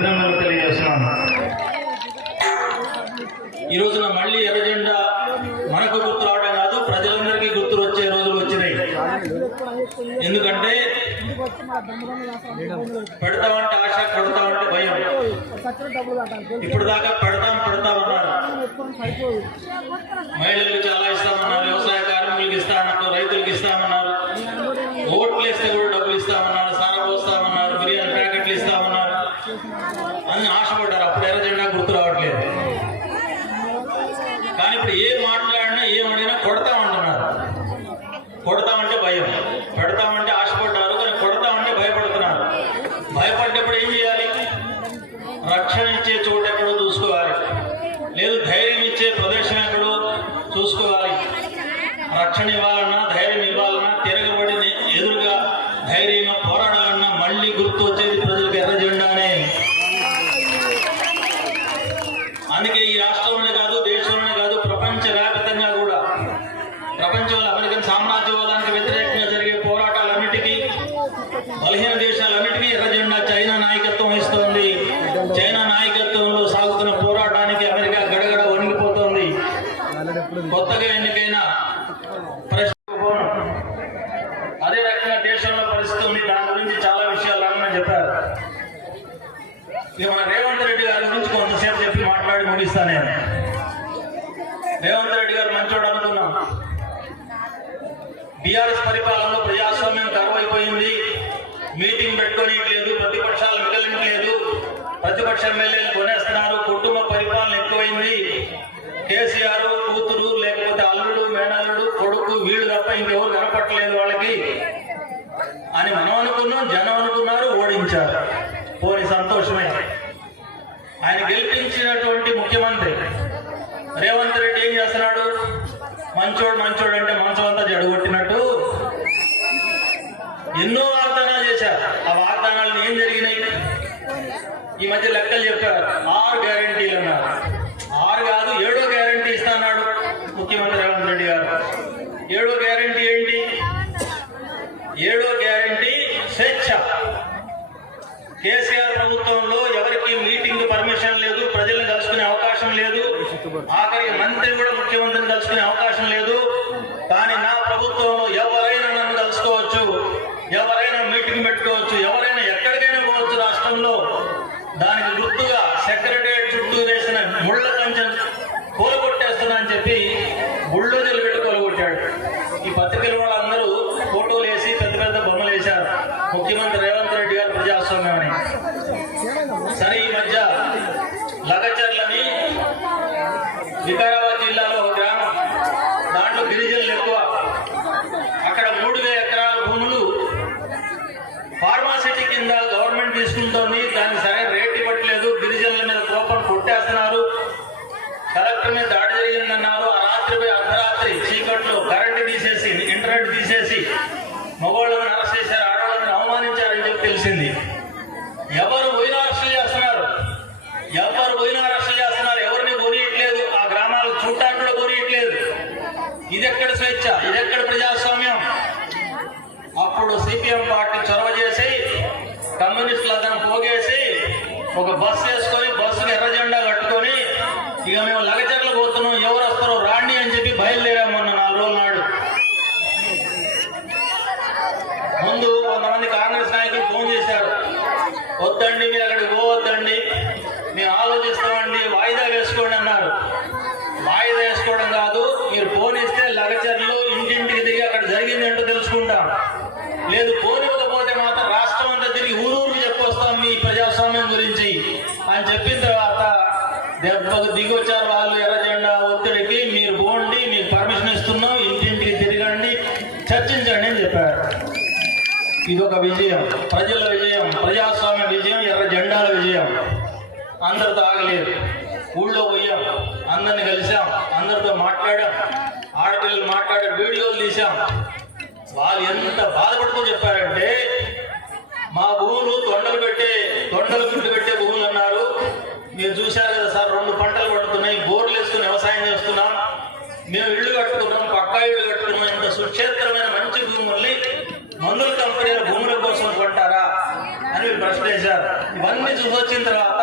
అభినందనలు తెలియజేస్తున్నాను. ఈ రోజున మళ్ళీ ఎర్రజెండా మనకు గుర్తు రావడం కాదు ప్రజలందరికీ గుర్తు వచ్చే రోజులు వచ్చినాయి. ఎందుకంటే పెడతామంటే ఆశ పెడతామంటే భయం. ఇప్పుడు దాకా పెడతాం పెడతామన్నారు మహిళలు చాలా ఇస్తామన్నారు. భయపడ్డప్పుడు ఏం చేయాలి రక్షణ అని చెప్పారు. మన రేవంత్ రెడ్డి గారి గురించి కొంతసేపు చెప్పి మాట్లాడి ముగిస్తా నేను. రేవంత్ రెడ్డి గారు మంచోడు అనుకున్నాం. బీఆర్ఎస్ పరిపాలనలో ప్రజాస్వామ్యం కరువైపోయింది. మీటింగ్ పెట్టుకోనిట్లేదు ప్రతిపక్షాలు మిగలట్లేదు ప్రతిపక్ష ఎమ్మెల్యేలు కొనేస్తున్నారు కుటుంబ పరిపాలన ఎక్కువైంది. కేసీఆర్ కూతురు లేకపోతే అల్లుడు మేనల్లుడు కొడుకు వీళ్ళు తప్ప ఇంకెవరు కనపట్టలేదు వాళ్ళకి. అని మనం జనం అనుకున్నారు ఓడించారు. పోని సంతోషమే. ఆయన గెలిపించినటువంటి ముఖ్యమంత్రి. రేవంత్ రెడ్డి ఏం చేస్తున్నాడు? మంచోడు మంచోడు అంటే మంచం అంతా జడగొట్టినట్టు ఎన్నో వాగ్దానాలు చేశారు. ఆ వాగ్దానాలు ఏం జరిగినాయి? ఈ మధ్య లెక్కలు చెప్పారు. ఆరు గ్యారంటీలు అన్నారు. ఆరు కాదు ఏడో గ్యారంటీ ఇస్తాన్నాడు ముఖ్యమంత్రి రేవంత్ రెడ్డి గారు. ఏడో గ్యారంటీ ఏంటి? ఏడో గ్యారంటీ కేసీఆర్ ప్రభుత్వంలో ఎవరికి మీటింగ్ పర్మిషన్ లేదు ప్రజల్ని కలుసుకునే అవకాశం లేదు. ఆఖరికి మంత్రి కూడా ముఖ్యమంత్రిని కలుసుకునే అవకాశం లేదు. కానీ నా ప్రభుత్వంలో ఎవరైనా నన్ను కలుసుకోవచ్చు ఎవరైనా మీటింగ్ పెట్టుకోవచ్చు ఎవరైనా ఎక్కడికైనా పోవచ్చు రాష్ట్రంలో. దానికి గుర్తుగా సెక్రటరియట్ చుట్టూ వేసిన ముళ్ళ కంచెం కూలగొట్టేస్తున్నా అని చెప్పి బుల్డోజర్లు పెట్టి కూలగొట్టాడు. ఈ పత్రికల వాళ్ళ ఫోటోలు వేసి పెద్ద పెద్ద బొమ్మలు వేశారు ముఖ్యమంత్రి రేవంత్ రెడ్డి గారు ప్రజాస్వామ్యం అని సరే ఈ మధ్య లగచర్లని వికారాబాద్ జిల్లాలో ఒక గ్రామం దాంట్లో ఎక్కువ. అక్కడ మూడు వేల ఎకరాల భూములు ఫార్మాసిటీ కింద గవర్నమెంట్ తీసుకుంటోంది. దాన్ని సరైన రేట్ ఇవ్వట్లేదు. గిరిజనుల మీద కోపం కొట్టేస్తున్నారు. కలెక్టర్ మీద దాడి జరిగిందన్నారు. ఆ రాత్రి పోయి అర్ధరాత్రి చీకట్లో కరెంట్ తీసేసి ఇంటర్నెట్ తీసేసి మగవాళ్ళని అరెస్ట్ చేశారు. ఆడవాళ్ళని అవమానించారని చెప్పి తెలిసింది. ఎవరు పోయినా అరెస్ట్ చేస్తున్నారు ఎవరు పోయినా అరెస్ట్ చేస్తున్నారు ఎవరిని పోనీయట్లేదు ఆ గ్రామాలు చూడటానికి కూడా పోనీయట్లేదు ఇది ఎక్కడ స్వేచ్ఛ ఇది ఎక్కడ ప్రజాస్వామ్యం అప్పుడు సిపిఎం పార్టీ చొరవ చేసి కమ్యూనిస్టులందరం అతను పోగేసి ఒక బస్సు వేసుకొని బస్సుకు ఎర్ర జెండా కట్టుకొని ఇక మేము లగచర్లు పోతున్నాం ఎవరు వస్తారో రాండి అని చెప్పి బయలుదేరాము మొన్న నాలుగు రోజుల నాడు. ముందు కొంతమంది కాంగ్రెస్ నాయకులు ఫోన్ చేశారు. వద్దండి మీరు అక్కడికి పోవద్దండి మేము ఆలోచిస్తామండి వాయిదా వేసుకోండి అన్నారు. వాయిదా వేసుకోవడం కాదు మీరు ఫోన్ ఇస్తే లగచర్లు ఇంటింటికి తిరిగి అక్కడ జరిగింది ఏంటో తెలుసుకుంటాం లేదు ఫోన్ ఇవ్వకపోతే మాత్రం రాష్ట్రం అంతా తిరిగి ఊరూరు చెప్పొస్తాం మీ ప్రజాస్వామ్యం గురించి అని చెప్పిన తర్వాత దెబ్బకు దిగొచ్చారు వాళ్ళు ఎర్ర జెండా ఒత్తిడికి మీరు పోండి మీకు పర్మిషన్ ఇస్తున్నాం ఇంటింటికి తిరగండి చర్చించండి చెప్పారు? ఇది ఒక విజయం. ప్రజల విజయం ప్రజాస్వామ్య విజయం ఎర్ర జెండాల విజయం. అందరితో ఆగలేదు. ఊళ్ళో పోయాం. అందరిని కలిసాం అందరితో మాట్లాడాం. ఆడపిల్లలు మాట్లాడే వీడియోలు తీసాం వాళ్ళు ఎంత బాధపడుతూ చెప్పారంటే మా భూములు తొండలు పెట్టే తొండలు గుడ్లు పెట్టే భూములు అన్నారు. మీరు చూశారు చేశారు. ఇవన్నీ చూసొచ్చి వచ్చిన తర్వాత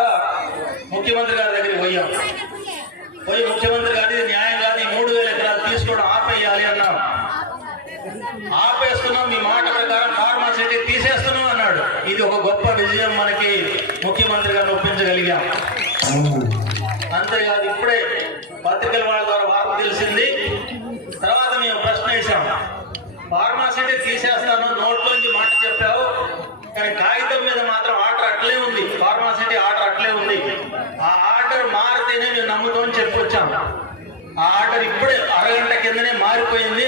ముఖ్యమంత్రి గారి దగ్గరికి పోయాం. పోయి ముఖ్యమంత్రి గారి న్యాయం కాదు ఈ మూడు వేల ఎకరాలు తీసుకోవడం ఆపేయాలి అన్నాం. ఆపేస్తున్నాం మీ మాట ప్రకారం ఫార్మాసిటీ తీసేస్తున్నాం అన్నాడు. ఇది ఒక గొప్ప విజయం మనకి ముఖ్యమంత్రి గారిని ఒప్పించగలిగాం. అంతేకాదు ఇప్పుడే పత్రికల వాళ్ళ ఆ ఆర్డర్ ఇప్పుడే అరగంట కిందనే మారిపోయింది.